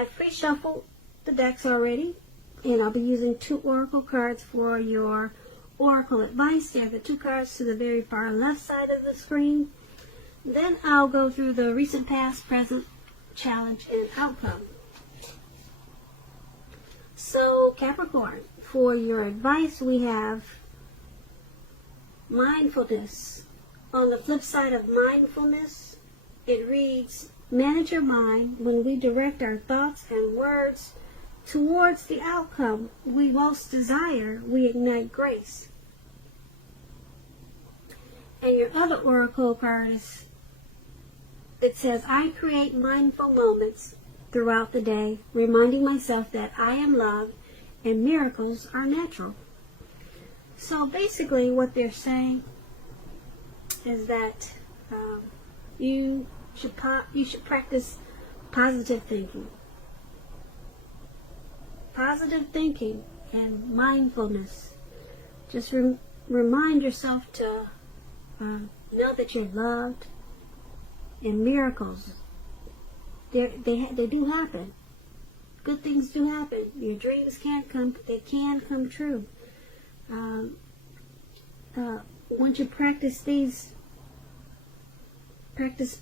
I pre-shuffled the decks already, and I'll be using 2 oracle cards for your oracle advice. They're the 2 cards to the very far left side of the screen. Then I'll go through the recent, past, present, challenge, and outcome. So, Capricorn, for your advice, we have mindfulness. On the flip side of mindfulness, it reads, manage your mind. When we direct our thoughts and words towards the outcome we most desire, we ignite grace. And your other oracle card is, it says, I create mindful moments throughout the day, reminding myself that I am loved and miracles are natural. So basically what they're saying is that you should practice positive thinking. Positive thinking and mindfulness. Just remind yourself to know that you're loved, and miracles, they do happen. Good things do happen. Your dreams can come true. Once you practice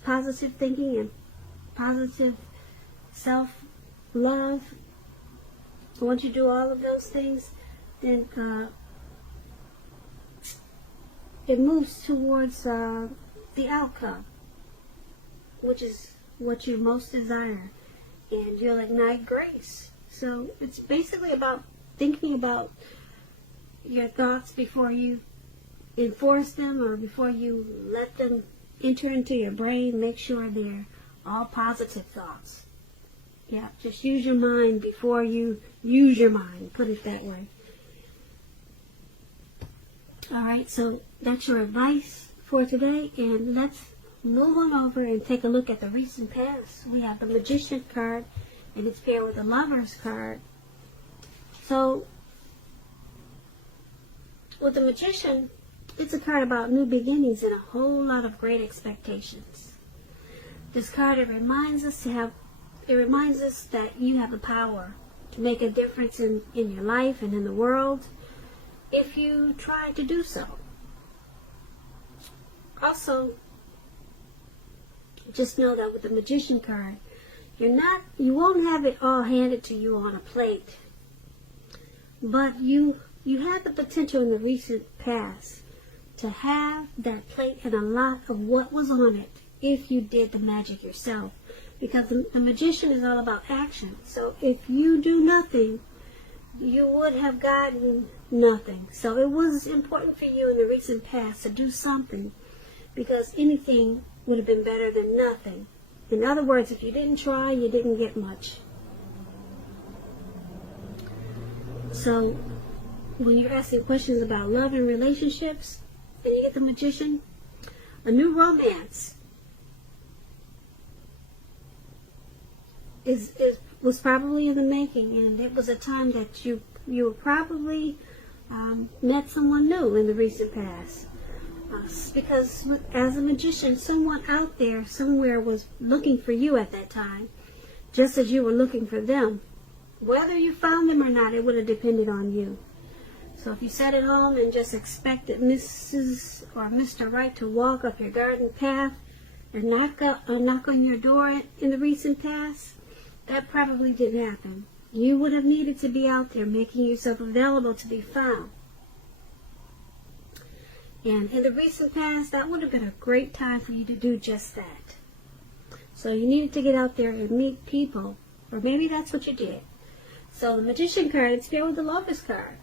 positive thinking and positive self-love, once you do all of those things, then it moves towards the outcome, which is what you most desire, and you'll ignite grace. So it's basically about thinking about your thoughts before you enforce them, or before you let them enter into your brain. Make sure they're all positive thoughts. Yeah, just use your mind before you use your mind, put it that way. Alright, so that's your advice for today, and let's move on over and take a look at the recent past. We have the Magician card, and it's paired with the Lover's card. So, with the Magician, it's a card about new beginnings and a whole lot of great expectations. This card, it reminds us that you have the power to make a difference in your life and in the world if you try to do so. Also, just know that with the Magician card, you won't have it all handed to you on a plate, but you had the potential in the recent past to have that plate and a lot of what was on it if you did the magic yourself, because the Magician is all about action. So if you do nothing, you would have gotten nothing. So it was important for you in the recent past to do something, because anything would have been better than nothing. In other words, if you didn't try, you didn't get much. So when you're asking questions about love and relationships, and you get the Magician, a new romance was probably in the making, and it was a time that you probably met someone new in the recent past. Because as a magician, someone out there somewhere was looking for you at that time, just as you were looking for them. Whether you found them or not, it would have depended on you. So if you sat at home and just expected Mrs. or Mr. Right to walk up your garden path and knock on your door in the recent past, that probably didn't happen. You would have needed to be out there making yourself available to be found. And in the recent past, that would have been a great time for you to do just that. So you needed to get out there and meet people, or maybe that's what you did. So the Magician card, it's paired with the Lover's card.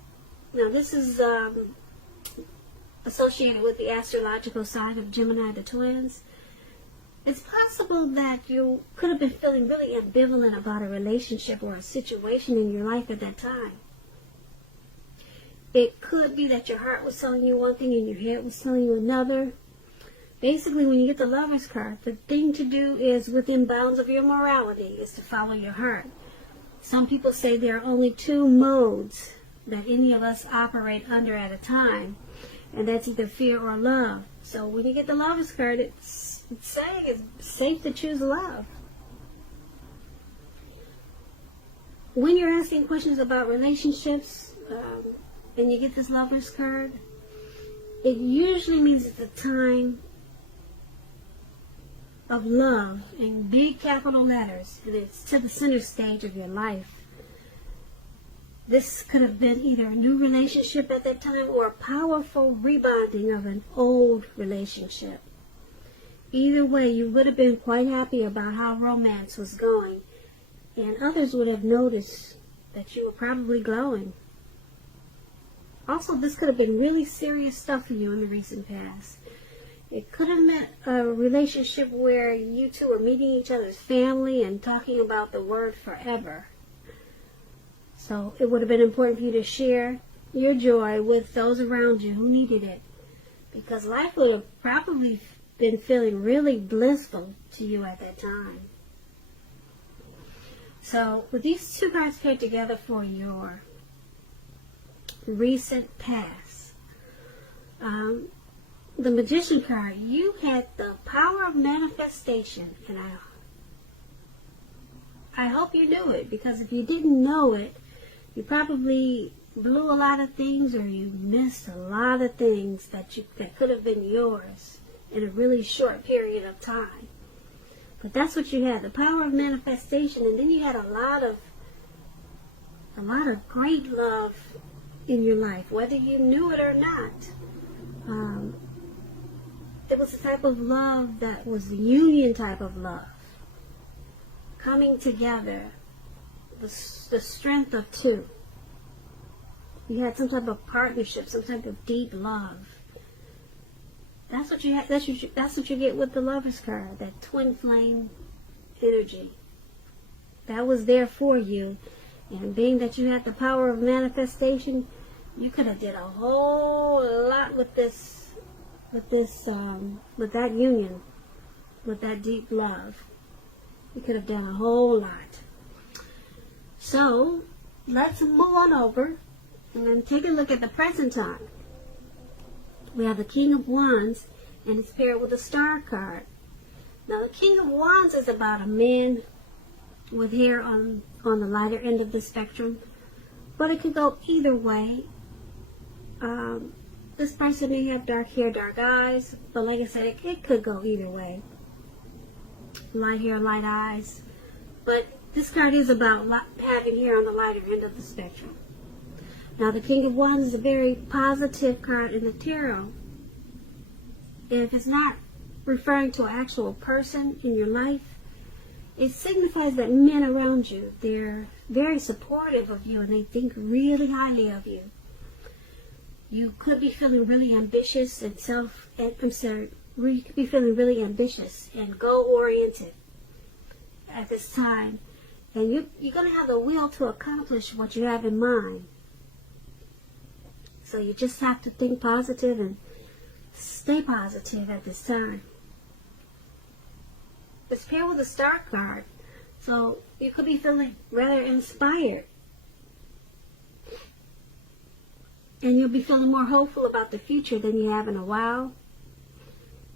Now this is associated with the astrological sign of Gemini, the twins. It's possible that you could have been feeling really ambivalent about a relationship or a situation in your life at that time. It could be that your heart was telling you one thing and your head was telling you another. Basically, when you get the Lover's card, the thing to do is, within bounds of your morality, is to follow your heart. Some people say there are only 2 modes that any of us operate under at a time, and that's either fear or love. So when you get the Lover's card, it's saying it's safe to choose love. when you're asking questions about relationships, and you get this Lover's card, it usually means it's a time of love in big capital letters, and it's to the center stage of your life. This could have been either a new relationship at that time or a powerful rebonding of an old relationship. Either way, you would have been quite happy about how romance was going, and others would have noticed that you were probably glowing. Also, this could have been really serious stuff for you in the recent past. It could have meant a relationship where you two are meeting each other's family and talking about the word forever. So it would have been important for you to share your joy with those around you who needed it, because life would have probably been feeling really blissful to you at that time. So with these two cards paired together for your recent past, the Magician card, you had the power of manifestation, and I hope you knew it, because if you didn't know it, you probably blew a lot of things, or you missed a lot of things that could have been yours in a really short period of time. But that's what you had, the power of manifestation, and then you had a lot of great love in your life, whether you knew it or not. It was a type of love that was the union type of love, coming together, the strength of two. You had some type of partnership, some type of deep love. That's what you had. That's what you get with the Lover's card, that twin flame energy. That was there for you, and being that you had the power of manifestation, you could have did a whole lot with that union, with that deep love. You could have done a whole lot. So let's move on over and then take a look at the present time. We have the King of Wands, and it's paired with a Star card. Now, the King of Wands is about a man with hair on the lighter end of the spectrum, but it could go either way. This person may have dark hair, dark eyes, but like I said, it could go either way. Light hair, light eyes. But this card is about having hair on the lighter end of the spectrum. Now, the King of Wands is a very positive card in the tarot. If it's not referring to an actual person in your life, it signifies that men around you, they're very supportive of you and they think really highly of you. You could be feeling really ambitious and you could be feeling really ambitious and goal-oriented at this time. And you're going to have the will to accomplish what you have in mind. So you just have to think positive and stay positive at this time. It's paired with a Star card, so you could be feeling rather inspired. And you'll be feeling more hopeful about the future than you have in a while.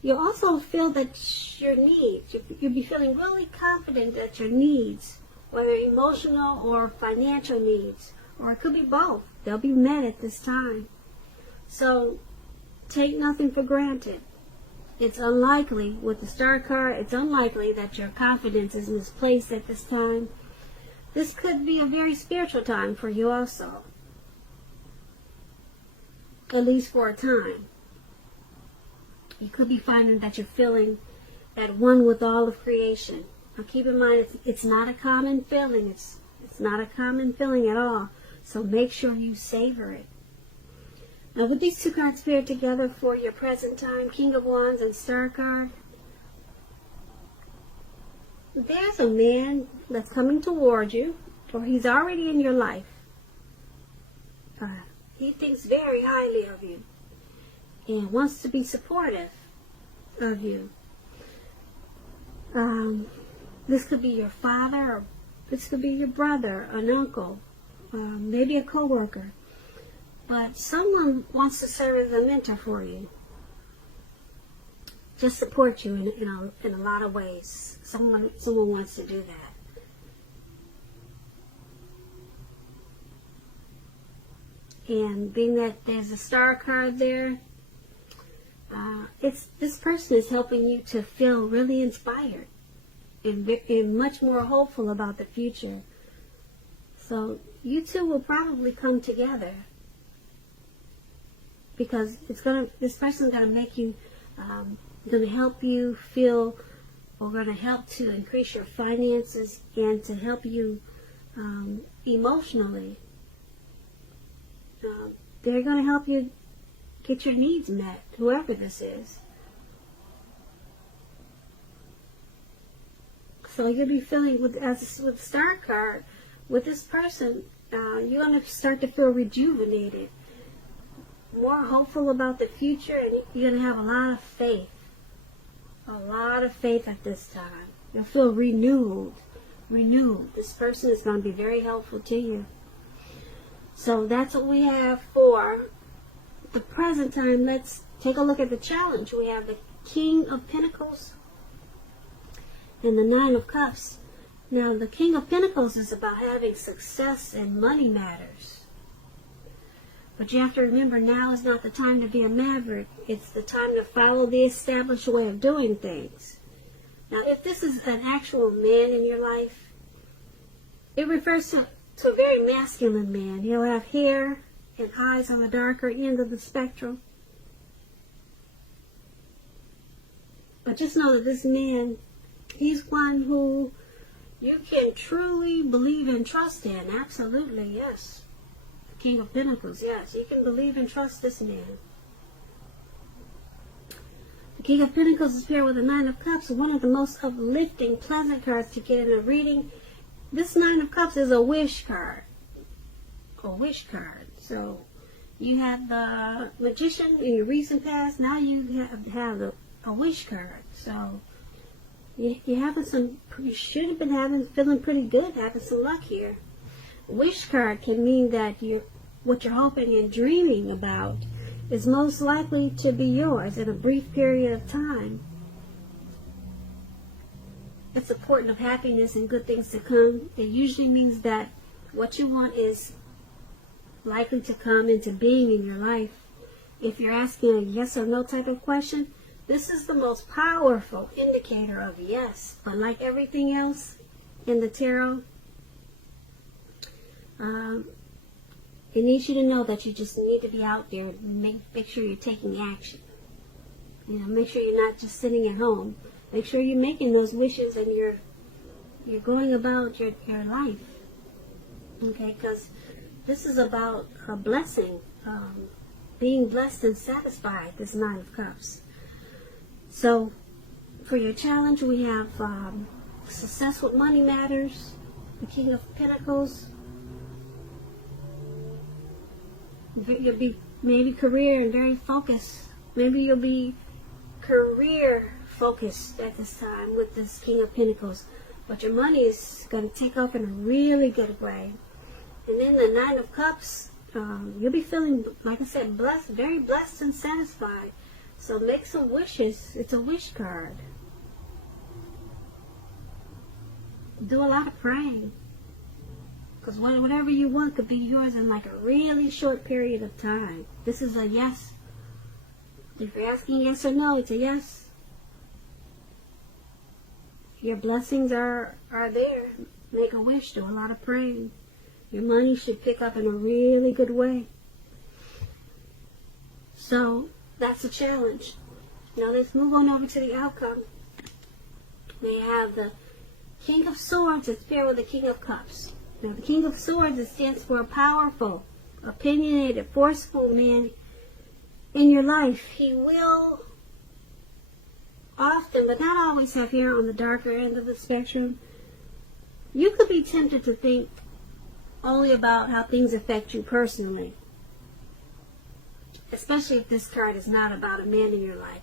You'll also feel that your needs, you'll be feeling really confident that your needs, whether emotional or financial needs, or it could be both, they'll be met at this time. So take nothing for granted. It's unlikely, with the Star card, it's unlikely that your confidence is misplaced at this time. This could be a very spiritual time for you also. At least for a time. You could be finding that you're feeling at one with all of creation. Now keep in mind, it's not a common feeling. It's not a common feeling at all. So make sure you savor it. Now with these two cards paired together for your present time, King of Wands and Star card, there's a man that's coming toward you, or he's already in your life. He thinks very highly of you and wants to be supportive of you. This could be your father, or this could be your brother, an uncle, maybe a co-worker. But someone wants to serve as a mentor for you. Just support you in a lot of ways. Someone wants to do that. And being that there's a star card there, this person is helping you to feel really inspired and much more hopeful about the future. So you two will probably come together, because this person's gonna make you, gonna help you feel, or gonna help to increase your finances and to help you emotionally. They're gonna help you get your needs met, whoever this is. So you'll be feeling, with the star card, with this person, you're going to start to feel rejuvenated, more hopeful about the future, and you're going to have a lot of faith. A lot of faith at this time. You'll feel renewed. This person is going to be very helpful to you. So that's what we have for the present time. Let's take a look at the challenge. We have the King of Pentacles and the Nine of Cups. Now, the King of Pentacles is about having success in money matters. But you have to remember, now is not the time to be a maverick. It's the time to follow the established way of doing things. Now, if this is an actual man in your life, it refers to a very masculine man. He'll have hair and eyes on the darker end of the spectrum. But just know that this man, he's one who you can truly believe and trust in. Absolutely, yes. King of Pentacles, yes. You can believe and trust this man. The King of Pentacles is paired with the Nine of Cups, one of the most uplifting, pleasant cards to get in a reading. This Nine of Cups is a wish card. A wish card. So, you had the Magician in your recent past. Now you have a wish card. So, you should have been feeling pretty good, having some luck here. A wish card can mean that what you're hoping and dreaming about is most likely to be yours in a brief period of time. It's important of happiness and good things to come. It usually means that what you want is likely to come into being in your life. If you're asking a yes or no type of question, this is the most powerful indicator of yes. But like everything else in the tarot, it needs you to know that you just need to be out there and make sure you're taking action. Make sure you're not just sitting at home. Make sure you're making those wishes and you're going about your life. Okay, because this is about a blessing, being blessed and satisfied, this Nine of Cups. So, for your challenge, we have success with money matters, the King of Pentacles. You'll be maybe career and very focused. Maybe you'll be career focused at this time with this King of Pentacles. But your money is going to take off in a really good way. And then the Nine of Cups, you'll be feeling, like I said, blessed, very blessed and satisfied. So make some wishes. It's a wish card. Do a lot of praying. Because whatever you want could be yours in like a really short period of time. This is a yes. If you're asking yes or no, it's a yes. Your blessings are there. Make a wish. Do a lot of praying. Your money should pick up in a really good way. So, that's a challenge. Now let's move on over to the outcome. They have the King of Swords that's paired with the King of Cups. Now the King of Swords, it stands for a powerful, opinionated, forceful man in your life. He will often, but not always, have hair on the darker end of the spectrum. You could be tempted to think only about how things affect you personally, especially if this card is not about a man in your life.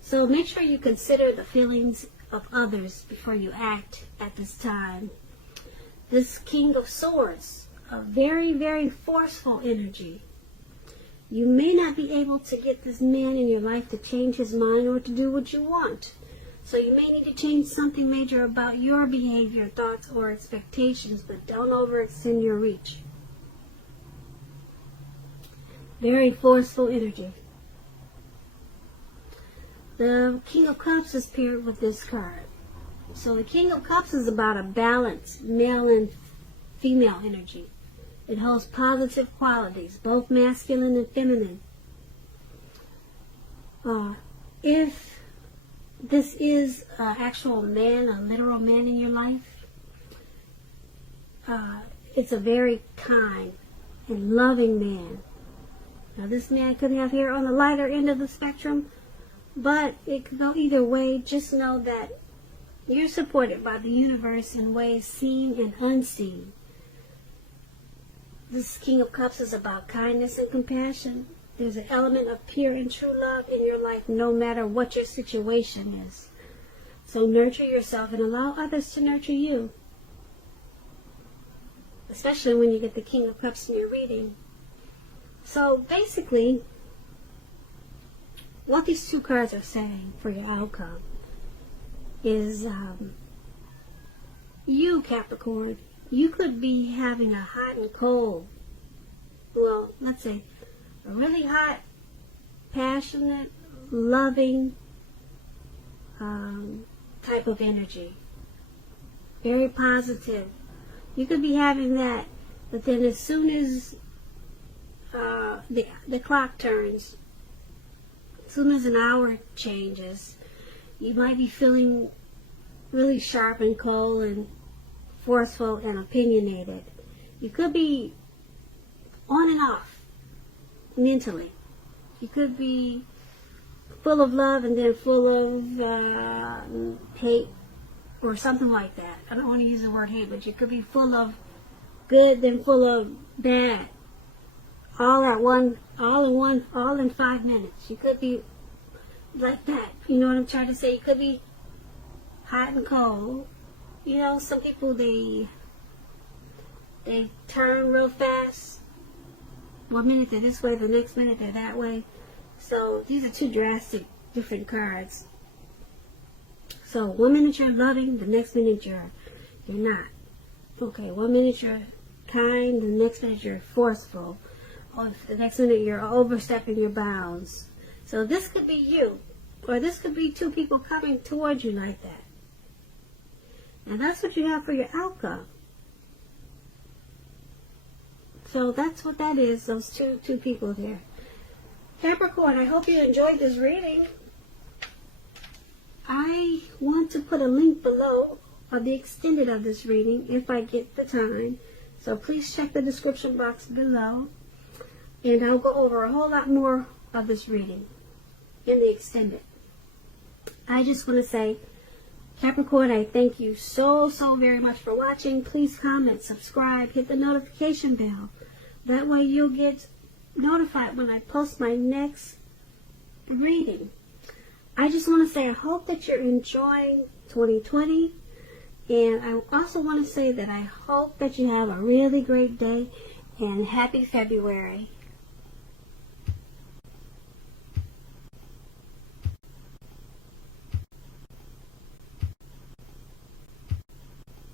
So make sure you consider the feelings of others before you act at this time. This King of Swords, a very, very forceful energy. You may not be able to get this man in your life to change his mind or to do what you want. So you may need to change something major about your behavior, thoughts, or expectations, but don't overextend your reach. Very forceful energy. The King of Cups is paired with this card. So the King of Cups is about a balanced male and female energy. It holds positive qualities, both masculine and feminine. If this is an actual man, a literal man in your life, it's a very kind and loving man. Now this man could have here on the lighter end of the spectrum, but it could go either way. Just know that you're supported by the universe in ways seen and unseen. This King of Cups is about kindness and compassion. There's an element of pure and true love in your life no matter what your situation is. So nurture yourself and allow others to nurture you. Especially when you get the King of Cups in your reading. So basically, what these two cards are saying for your outcome is you, Capricorn, you could be having a hot and cold, well, let's say a really hot, passionate, loving type of energy. Very positive. You could be having that, but then as soon as the clock turns, as soon as an hour changes, you might be feeling really sharp and cold and forceful and opinionated. You could be on and off mentally. You could be full of love and then full of hate or something like that. I don't want to use the word hate, but you could be full of good then full of bad. All in 5 minutes. You could be like that. You know what I'm trying to say? You could be hot and cold. You know, some people, they turn real fast. 1 minute they're this way, the next minute they're that way. So these are two drastic different cards. So 1 minute you're loving, the next minute you're not. Okay, 1 minute you're kind, the next minute you're forceful. Or the next minute you're overstepping your bounds. So this could be you. Or this could be two people coming towards you like that. And that's what you have for your outcome. So that's what that is, those two people there. Capricorn, I hope you enjoyed this reading. I want to put a link below of the extended of this reading if I get the time. So please check the description box below. And I'll go over a whole lot more of this reading in the extended. I just want to say, Capricorn, I thank you so very much for watching. Please comment, subscribe, hit the notification bell. That way you'll get notified when I post my next reading. I just want to say I hope that you're enjoying 2020. And I also want to say that I hope that you have a really great day and happy February.